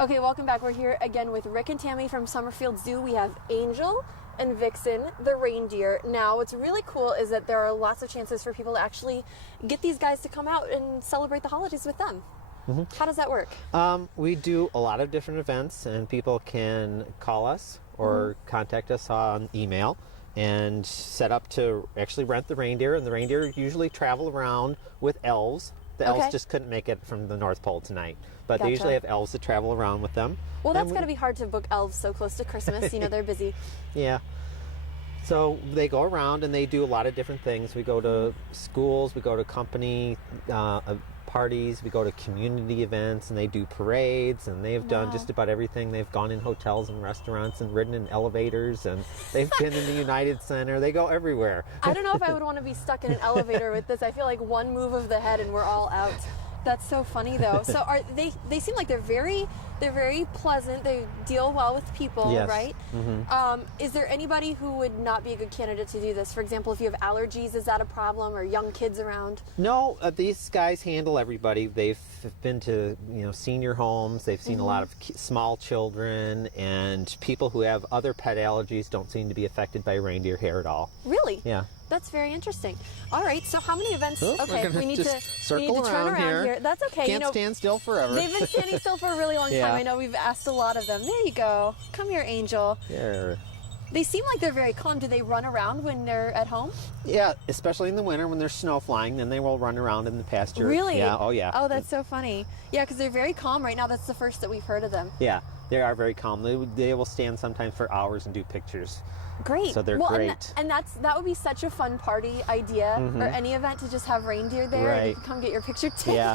Okay, welcome back. We're here again with Rick and Tammy from Summerfield Zoo. We have Angel and Vixen, the reindeer. Now, what's really cool is that there are lots of chances for people to actually get these guys to come out and celebrate the holidays with them. Mm-hmm. How does that work? We do a lot of different events, and people can call us or contact us on email and set up to actually rent the reindeer. And the reindeer usually travel around with elves. The elves just couldn't make it from the North Pole tonight. But they usually have elves that travel around with them. Well, that's got to be hard to book elves so close to Christmas. You know, they're busy. Yeah. So they go around and they do a lot of different things. We go to schools, we go to company parties, we go to community events, and they do parades, and they've done just about everything. They've gone in hotels and restaurants and ridden in elevators, and they've been in the United Center. They go everywhere. I don't know if I would want to be stuck in an elevator with this. I feel like one move of the head and we're all out. That's so funny, though. So they seem like they're very pleasant. They deal well with people, right? Mm-hmm. Is there anybody who would not be a good candidate to do this? For example, if you have allergies, is that a problem, or young kids around? No, these guys handle everybody. They've been to senior homes. They've seen a lot of small children, and people who have other pet allergies don't seem to be affected by reindeer hair at all. Really? Yeah. That's very interesting. All right, so how many events? We need to circle turn around here. That's okay. Can't stand still forever. They've been standing still for a really long time. I know we've asked a lot of them. There you go. Come here, Angel. Here. They seem like they're very calm. Do they run around when they're at home? Yeah, especially in the winter when there's snow flying. Then they will run around in the pasture. Really? Yeah. Oh, yeah. Oh, that's so funny. Yeah, because they're very calm right now. That's the first that we've heard of them. Yeah, they are very calm. They will stand sometimes for hours and do pictures. Great. So they're great. And that would be such a fun party idea, or any event, to just have reindeer there and you can come get your picture taken. Yeah.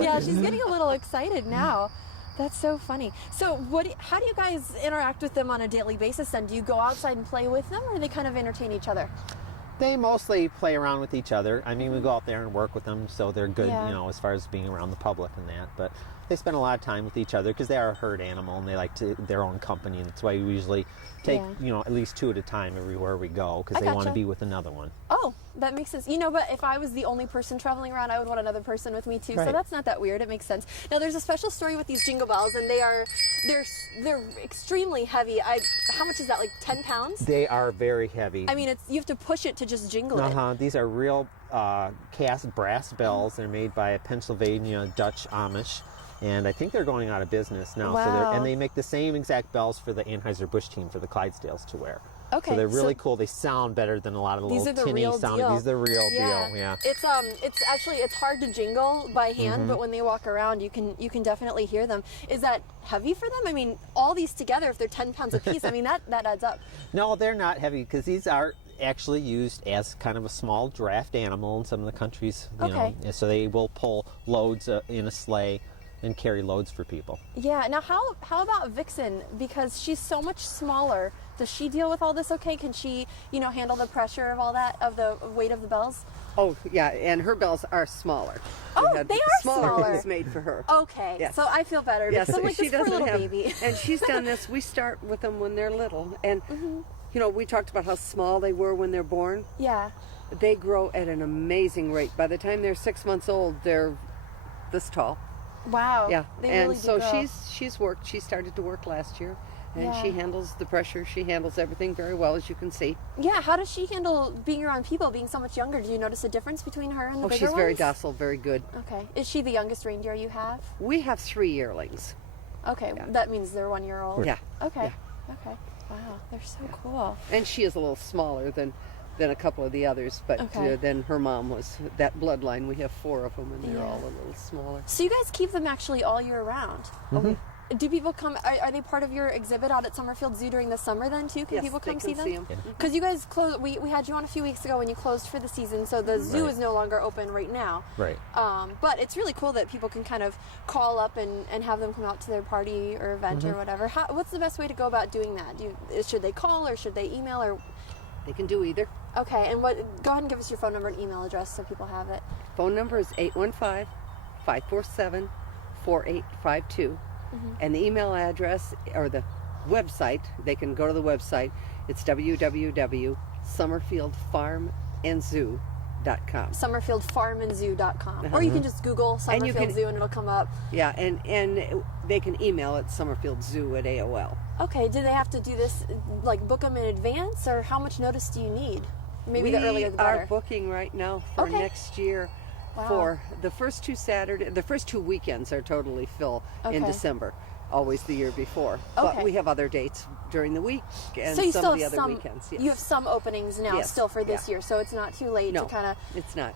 Yeah, she's getting a little excited now. That's so funny. So how do you guys interact with them on a daily basis then? Do you go outside and play with them, or do they kind of entertain each other? They mostly play around with each other. I mean, we go out there and work with them, so they're good, as far as being around the public and that. But they spend a lot of time with each other because they are a herd animal and they like their own company. And that's why we usually take, at least 2 at a time everywhere we go because they want to be with another one. Oh, that makes sense. But if I was the only person traveling around, I would want another person with me too. Right. So that's not that weird. It makes sense. Now, there's a special story with these jingle bells, and they're extremely heavy. How much is that? Like 10 pounds? They are very heavy. I mean, you have to push it to just jingle it. These are real cast brass bells. They're made by a Pennsylvania Dutch Amish. And I think they're going out of business now. Wow. And they make the same exact bells for the Anheuser-Busch team, for the Clydesdales to wear. Okay. So they're really cool. They sound better than a lot of the little tinny sounding. These are the real deal. Yeah. It's hard to jingle by hand, but when they walk around, you can definitely hear them. Is that heavy for them? I mean, all these together, if they're 10 pounds apiece, I mean that adds up. No, they're not heavy because these are actually used as kind of a small draft animal in some of the countries. You know, so they will pull loads in a sleigh and carry loads for people. Yeah. Now, how about Vixen? Because she's so much smaller. Does she deal with all this okay? Can she, handle the pressure of all that, of the weight of the bells? Oh, yeah, and her bells are smaller. Oh, they are smaller. Ones made for her. Okay, yes. So I feel better because I'm like, this poor little baby. And she's done this. We start with them when they're little. And, we talked about how small they were when they're born. Yeah. They grow at an amazing rate. By the time they're 6 months old, they're this tall. Wow. Yeah. And so she's worked. She started to work last year. And she handles the pressure. She handles everything very well, as you can see. Yeah. How does she handle being around people, being so much younger? Do you notice a difference between her and the bigger ones? She's very docile, very good. Okay. Is she the youngest reindeer you have? We have 3 yearlings. Okay. Yeah. That means they're 1 year old? Yeah. Okay. Yeah. Okay. Wow. They're so cool. And she is a little smaller than a couple of the others, but then her mom was that bloodline. We have 4 of them, and they're all a little smaller. So you guys keep them actually all year round? Mm-hmm. Do people come? Are they part of your exhibit out at Summerfield Zoo during the summer then too? Can people come see them? Because you guys closed. We had you on a few weeks ago when you closed for the season, so the zoo is no longer open right now. Right. But it's really cool that people can kind of call up and have them come out to their party or event or whatever. What's the best way to go about doing that? Should they call or should they email or? They can do either. Okay, and go ahead and give us your phone number and email address so people have it. Phone number is 815-547-4852. And the email address, or the website, they can go to the website. It's www.summerfieldfarmandzoo.com. SummerfieldFarmandZoo.com. SummerfieldFarmandZoo.com. Or you can just Google Summerfield Zoo and it'll come up. Yeah, and they can email at SummerfieldZoo@AOL. Okay, do they have to do this, like book them in advance, or how much notice do you need? Maybe the earlier the better. We are booking right now for next year. Wow. For the first two weekends are totally full in December. Always the year before. But we have other dates during the week and so you some still of the have other weekends. Yes. You have some openings now still for this year, so it's not too late to kind of it's not.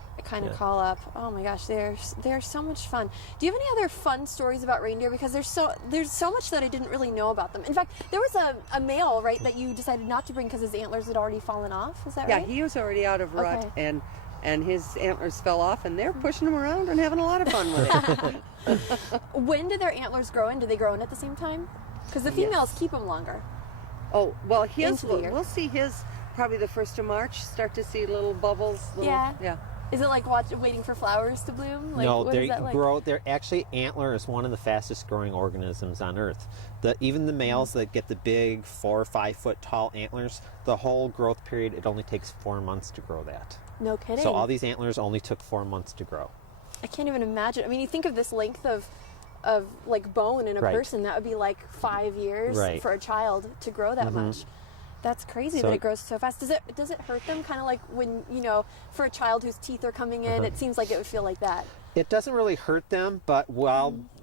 Call up. Oh my gosh, they're so much fun. Do you have any other fun stories about reindeer? Because there's so much that I didn't really know about them. In fact, there was a male, right, that you decided not to bring because his antlers had already fallen off. Is that right? Yeah, he was already out of rut and his antlers fell off, and they're pushing him around and having a lot of fun with it. When do their antlers grow in? Do they grow in at the same time? Because the females keep them longer. Oh, well, we'll see his probably the 1st of March, start to see little bubbles. Yeah. Is it like waiting for flowers to bloom? Like, no, they grow. They're actually, antler is one of the fastest growing organisms on Earth. Even the males that get the big 4 or 5 foot tall antlers, the whole growth period, it only takes 4 months to grow that. No kidding. So all these antlers only took 4 months to grow. I can't even imagine. I mean, you think of this length of like bone in a person, that would be like 5 years for a child to grow that much. That's crazy that it grows so fast. Does it hurt them? Kind of like when, for a child whose teeth are coming in, it seems like it would feel like that. It doesn't really hurt them, but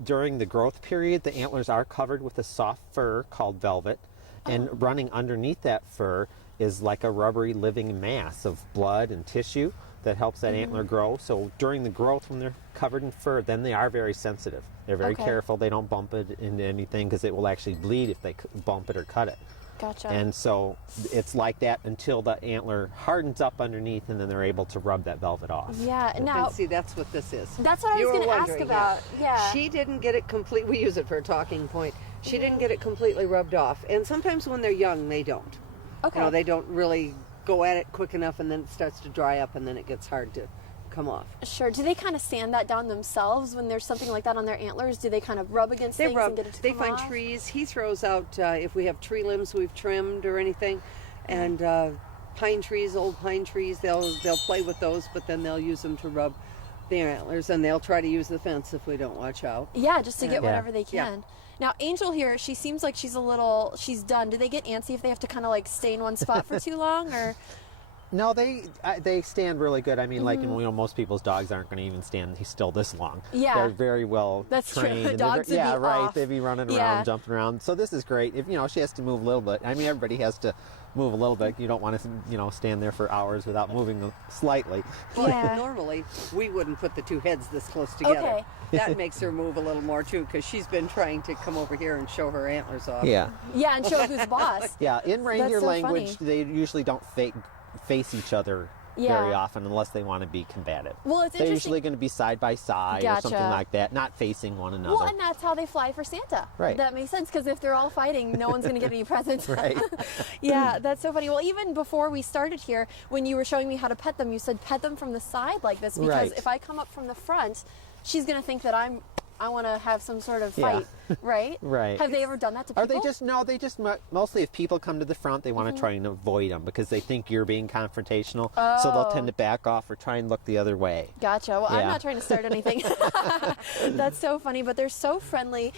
during the growth period, the antlers are covered with a soft fur called velvet, and running underneath that fur is like a rubbery living mass of blood and tissue that helps that antler grow. So during the growth, when they're covered in fur, then they are very sensitive. They're very careful. They don't bump it into anything because it will actually bleed if they bump it or cut it. Gotcha. And so it's like that until the antler hardens up underneath, and then they're able to rub that velvet off. Yeah. Now, and see, that's what this is. That's what I was going to ask about. Yeah. She didn't get it complete. We use it for a talking point. She didn't get it completely rubbed off. And sometimes when they're young, they don't. Okay. They don't really go at it quick enough, and then it starts to dry up, and then it gets hard to come off. Sure. Do they kind of sand that down themselves when there's something like that on their antlers? Do they kind of rub against things and get it to come They find off? trees. He throws out if we have tree limbs we've trimmed or anything, and pine trees, old pine trees. They'll play with those, but then they'll use them to rub their antlers, and they'll try to use the fence if we don't watch out. Yeah, just to get whatever they can. Yeah. Now, Angel here, she seems like she's done. Do they get antsy if they have to kind of like stay in one spot for too long, or? No, they stand really good. I mean, like most people's dogs aren't going to even stand still this long. Yeah, they're very well trained. True. Dogs would be off. They'd be running around, jumping around. So this is great. If she has to move a little bit. I mean, everybody has to move a little bit. You don't want to stand there for hours without moving slightly. Yeah. Normally, we wouldn't put the two heads this close together. Okay. That makes her move a little more too, because she's been trying to come over here and show her antlers off. Yeah. Yeah, and show who's boss. Yeah, in reindeer language, they usually don't face each other very often unless they want to be combative. Well, it's They're usually going to be side by side or something like that, not facing one another. Well, and that's how they fly for Santa. Right. That makes sense, because if they're all fighting, no one's going to get any presents. Right. Yeah, that's so funny. Well, even before we started here, when you were showing me how to pet them, you said pet them from the side like this, because if I come up from the front, she's going to think that I want to have some sort of fight, right? Right. Have they ever done that to people? Or they just mostly if people come to the front, they want to try and avoid them because they think you're being confrontational. Oh. So they'll tend to back off or try and look the other way. Gotcha. Well, I'm not trying to start anything. That's so funny, but they're so friendly.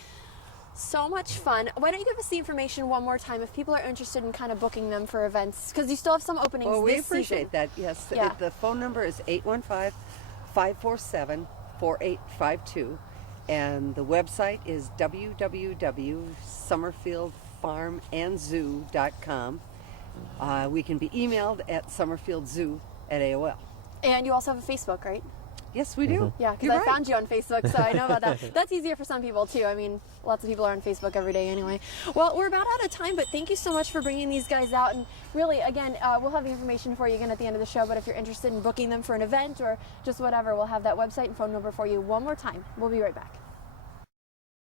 So much fun. Why don't you give us the information one more time if people are interested in kind of booking them for events? Because you still have some openings this season. We appreciate that, yes. Yeah. The phone number is 815-547-4852. And the website is www.summerfieldfarmandzoo.com. We can be emailed at summerfieldzoo@AOL. And you also have a Facebook, right? Yes, we do. Yeah, because I found you on Facebook, so I know about that. That's easier for some people, too. I mean, lots of people are on Facebook every day anyway. Well, we're about out of time, but thank you so much for bringing these guys out. And really, again, we'll have the information for you again at the end of the show, but if you're interested in booking them for an event or just whatever, we'll have that website and phone number for you one more time. We'll be right back.